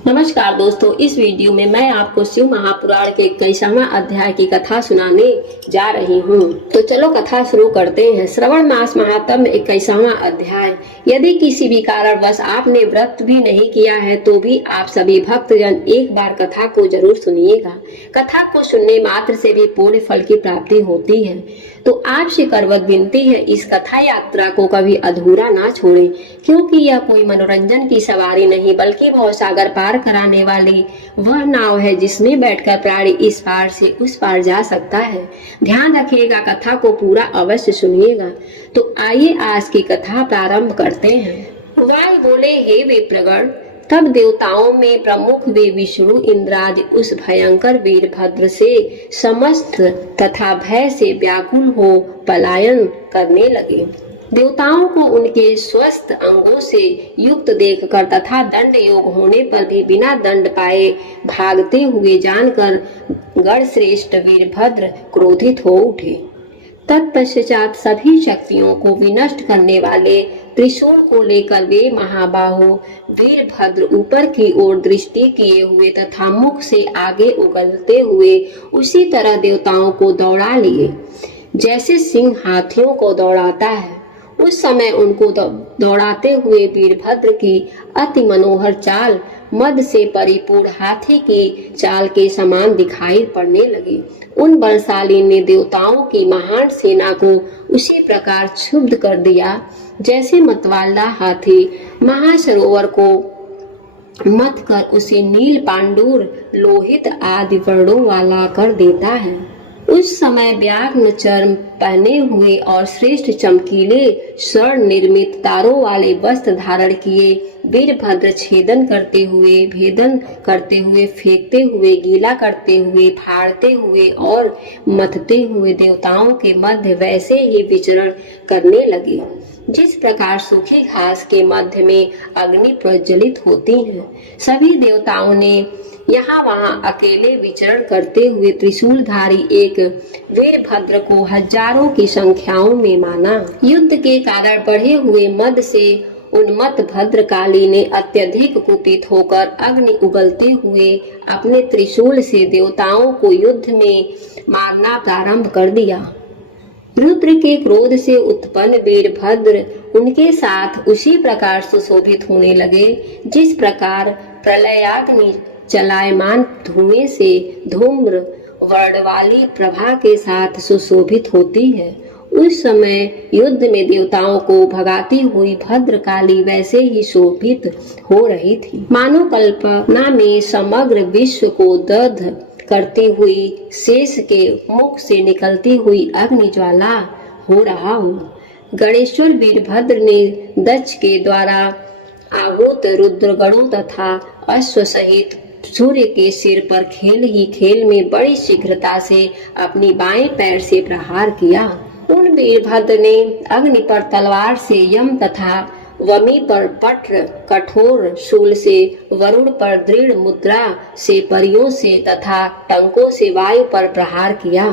नमस्कार दोस्तों, इस वीडियो में मैं आपको शिव महापुराण के 21वां अध्याय की कथा सुनाने जा रही हूँ। तो चलो कथा शुरू करते हैं। श्रवण मास महात्म्य 21वां अध्याय। यदि किसी भी कारणवश आपने व्रत भी नहीं किया है तो भी आप सभी भक्तजन एक बार कथा को जरूर सुनिएगा। कथा को सुनने मात्र से भी पुण्य फल की प्राप्ति होती है। तो आपसे करवत विनती है, इस कथा यात्रा को कभी अधूरा ना छोड़ें, क्योंकि यह कोई मनोरंजन की सवारी नहीं बल्कि भवसागर पार कराने वाली वह नाव है जिसमें बैठकर प्राणी इस पार से उस पार जा सकता है। ध्यान रखिएगा, कथा को पूरा अवश्य सुनिएगा। तो आइए आज की कथा प्रारंभ करते हैं। वायु बोले, हे विप्रगण, तब देवताओं में प्रमुख वे विष्णु इंद्रादि उस भयंकर वीरभद्र से समस्त तथा भय से व्याकुल हो पलायन करने लगे। देवताओं को उनके स्वस्थ अंगों से युक्त देखकर तथा दंड योग होने पर भी बिना दंड पाए भागते हुए जानकर गण श्रेष्ठ वीरभद्र क्रोधित हो उठे। तत्पश्चात सभी शक्तियों को विनष्ट करने वाले त्रिशूल को लेकर वे महाबाहु वीरभद्र ऊपर की ओर दृष्टि किए हुए तथा मुख से आगे उगलते हुए उसी तरह देवताओं को दौड़ा लिए जैसे सिंह हाथियों को दौड़ाता है। उस समय उनको दौड़ाते हुए वीरभद्र की अति मनोहर चाल मद से परिपूर्ण हाथी की चाल के समान दिखाई पड़ने लगी। उन बलशाली ने देवताओं की महान सेना को उसी प्रकार क्षुब्ध कर दिया जैसे मतवाला हाथी महासरोवर को मत कर उसे नील पांडुर लोहित आदि वर्णों वाला कर देता है। उस समय व्याघ्र चर्म पहने हुए और श्रेष्ठ चमकीले स्वर्ण निर्मित तारों वाले वस्त्र धारण किए वीरभद्र छेदन करते हुए, भेदन करते हुए, फेंकते हुए, गीला करते हुए, फाड़ते हुए और मथते हुए देवताओं के मध्य वैसे ही विचरण करने लगे जिस प्रकार सूखी घास के मध्य में अग्नि प्रज्वलित होती है। सभी देवताओं ने यहाँ वहाँ अकेले विचरण करते हुए त्रिशूलधारी एक वीरभद्र को हजारों की संख्याओं में माना। युद्ध के कारण बढ़े हुए मद से उन्मत्त भद्रकाली ने अत्यधिक कुपित होकर अग्नि उगलते हुए अपने त्रिशूल से देवताओं को युद्ध में मारना प्रारंभ कर दिया। रुद्र के क्रोध से उत्पन्न वीरभद्र उनके साथ उसी प्रकार सुशोभित होने लगे जिस प्रकार प्रलयाग्नि चलायमान धुएं से धूम्र वर्ण वाली प्रभा के साथ सुशोभित होती है। उस समय युद्ध में देवताओं को भगाती हुई भद्रकाली वैसे ही शोभित हो रही थी मानो कल्पना में समग्र विश्व को दग्ध करती हुई शेष के मुख से निकलती हुई अग्नि ज्वाला हो रहा हो। गणेश्वर वीरभद्र ने दक्ष के द्वारा आहूत रुद्रगणों तथा अश्व सहित सूर्य के सिर पर खेल ही खेल में बड़ी शीघ्रता से अपनी बाएं पैर से प्रहार किया। उन वीरभद्र ने अग्नि पर तलवार से यम तथा वमी पर पट्र कठोर शूल से, वरुण पर दृढ़ मुद्रा से, परियों से तथा टंकों से वायु पर प्रहार किया।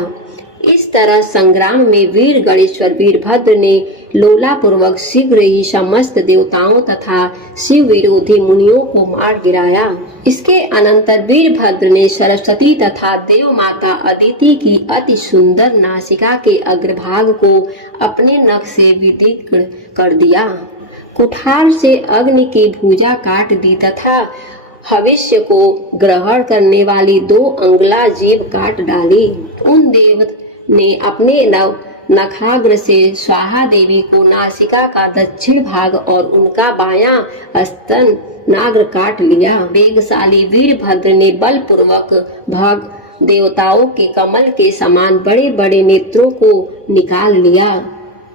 इस तरह संग्राम में वीर गणेश्वर वीरभद्र ने लोलापूर्वक शीघ्र ही समस्त देवताओं तथा शिव विरोधी मुनियों को मार गिराया। इसके अनंतर वीरभद्र ने सरस्वती तथा देव माता अदिति की अति सुंदर नासिका के अग्रभाग को अपने नख से विदीर्ण कर दिया। कुठार से अग्नि की भुजा काट दी तथा भविष्य को ग्रहण करने वाली 2 अंगुला जीभ काट डाली। उन देव ने अपने नखाग्र से स्वाहा देवी को नासिका का दक्षिण भाग और उनका बायां स्तन नाग्र काट लिया। वेगशाली वीरभद्र ने बलपूर्वक भाग देवताओं के कमल के समान बड़े बड़े नेत्रों को निकाल लिया।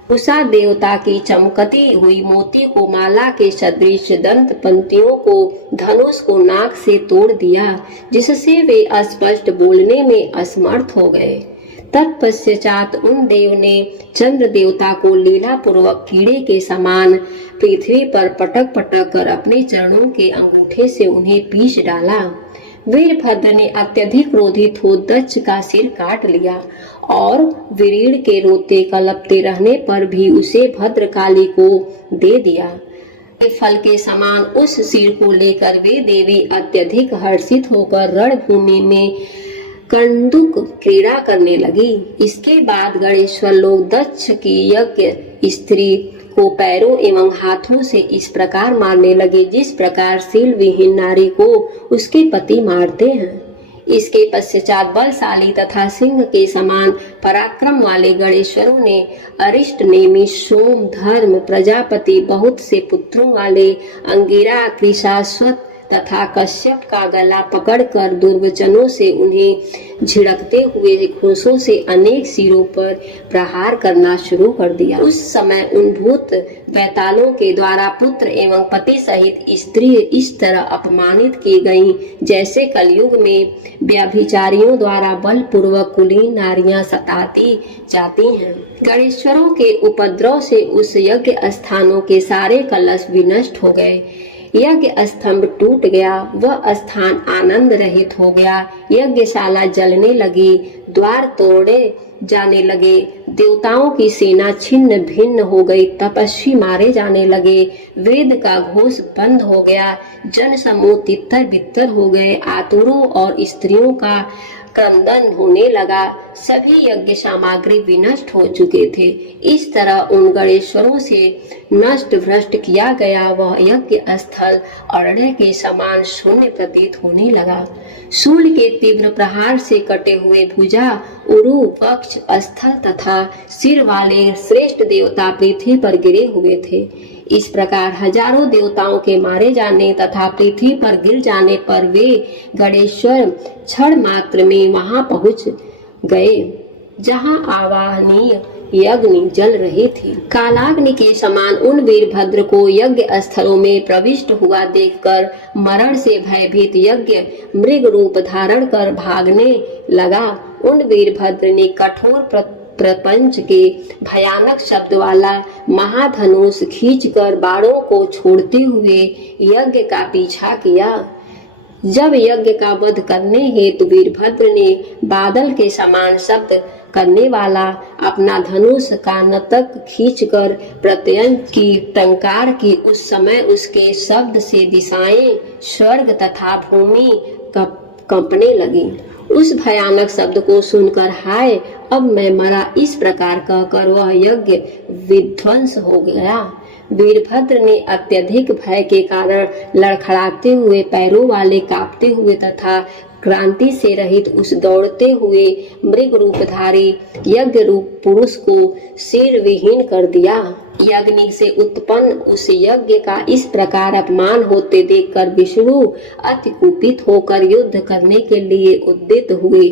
उषा देवता की चमकती हुई मोती को माला के सदृश दंत पंक्तियों को धनुष को नाक से तोड़ दिया जिससे वे अस्पष्ट बोलने में असमर्थ हो गए। तत्पश्चात उन देव ने चंद्र देवता को लीला पूर्वक कीड़े के समान पृथ्वी पर पटक पटक कर अपने चरणों के अंगूठे से उन्हें पीस डाला। वीरभद्र ने अत्यधिक क्रोधित हो दक्ष का सिर काट लिया और वीरीण के रोते कलपते रहने पर भी उसे भद्रकाली को दे दिया। फल के समान उस सिर को लेकर वे देवी अत्यधिक हर्षित होकर रणभूमि में कंदुक क्रीड़ा करने लगी। इसके बाद गणेश्वर लोग दक्ष की यज्ञ स्त्री को पैरों एवं हाथों से इस प्रकार मारने लगे जिस प्रकार सील विहीन नारी को उसके पति मारते हैं। इसके पश्चात बलशाली तथा सिंह के समान पराक्रम वाले गणेश्वरों ने अरिष्ट नेमि सोम धर्म प्रजापति बहुत से पुत्रों वाले अंगिरा कृशाश्वत तथा कश्यप का गला पकड़कर दुर्वचनों से उन्हें झिड़कते हुए घूंसों से अनेक सिरों पर प्रहार करना शुरू कर दिया। उस समय उन भूत बैतालों के द्वारा पुत्र एवं पति सहित स्त्री इस तरह अपमानित की गईं जैसे कलयुग में व्यभिचारियों द्वारा बलपूर्वक कुलीन नारियां सताती जाती हैं। गणेश्वरों के उपद्रव से उस यज्ञ स्थानों के सारे कलश विनष्ट हो गए। यज्ञ स्तंभ टूट गया, वह स्थान आनंद रहित हो गया। यज्ञशाला जलने लगी, द्वार तोड़े जाने लगे, देवताओं की सेना छिन्न भिन्न हो गई, तपस्वी मारे जाने लगे, वेद का घोष बंद हो गया, जन समूह तितर बितर हो गए, आतुरों और स्त्रियों का क्रंदन होने लगा। सभी यज्ञ सामग्री विनष्ट हो चुके थे। इस तरह उन गणेश्वरों से नष्ट भ्रष्ट किया गया वह यज्ञ स्थल अरण्य के समान शून्य प्रतीत होने लगा। सूर्य के तीव्र प्रहार से कटे हुए भुजा, उरु, वक्ष, स्थल तथा सिर वाले श्रेष्ठ देवता पृथ्वी पर गिरे हुए थे। इस प्रकार हजारों देवताओं के मारे जाने तथा पृथ्वी पर गिर जाने पर वे गणेश्वर क्षण मात्र में वहां पहुंच गए जहां आवाहनीय यज्ञ जल रही थी। कालाग्नि के समान उन वीरभद्र को यज्ञ स्थलों में प्रविष्ट हुआ देखकर मरण से भयभीत यज्ञ मृग रूप धारण कर भागने लगा। उन वीरभद्र ने कठोर प्रपंच के भयानक शब्द वाला महाधनुष खींचकर बाणों को छोड़ते हुए यज्ञ का पीछा किया। जब यज्ञ का वध करने हेतु वीरभद्र ने बादल के समान शब्द करने वाला अपना धनुष का नतक खींचकर प्रत्यंत की टंकार की, उस समय उसके शब्द से दिशाएं स्वर्ग तथा भूमि कंपने लगी। उस भयानक शब्द को सुनकर हाय अब मैं मरा इस प्रकार कहकर वह यज्ञ विध्वंस हो गया। वीरभद्र ने अत्यधिक भय के कारण लड़खड़ाते हुए पैरों वाले कांपते हुए तथा क्रांति से रहित उस दौड़ते हुए मृग रूपधारी यज्ञ रूप पुरुष को सिर विहीन कर दिया। यज्ञ से उत्पन्न उस यज्ञ का इस प्रकार अपमान होते देखकर विष्णु अति कुपित होकर युद्ध करने के लिए उद्यत हुए।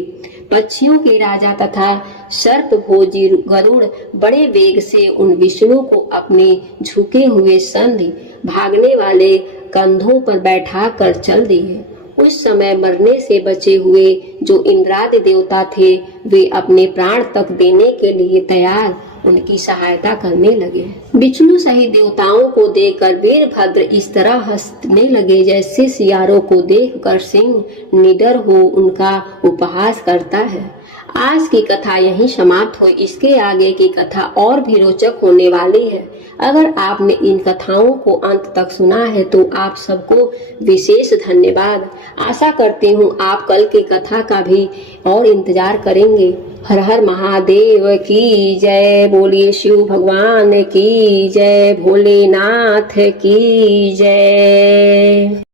पक्षियों के राजा तथा सर्प भोजी गरुड़ बड़े वेग से उन विष्णु को अपने झुके हुए संधि भागने वाले कंधों पर बैठा कर चल दिए। उस समय मरने से बचे हुए जो इंद्रादि देवता थे वे अपने प्राण तक देने के लिए तैयार उनकी सहायता करने लगे। विष्णु सहित देवताओं को देखकर वीरभद्र इस तरह हंसने लगे जैसे सियारों को देखकर सिंह निडर हो उनका उपहास करता है। आज की कथा यहीं समाप्त हुई। इसके आगे की कथा और भी रोचक होने वाली है। अगर आपने इन कथाओं को अंत तक सुना है तो आप सबको विशेष धन्यवाद। आशा करती हूँ आप कल की कथा का भी और इंतजार करेंगे। हर हर महादेव की जय। बोलिए शिव भगवान की जय। भोलेनाथ की जय।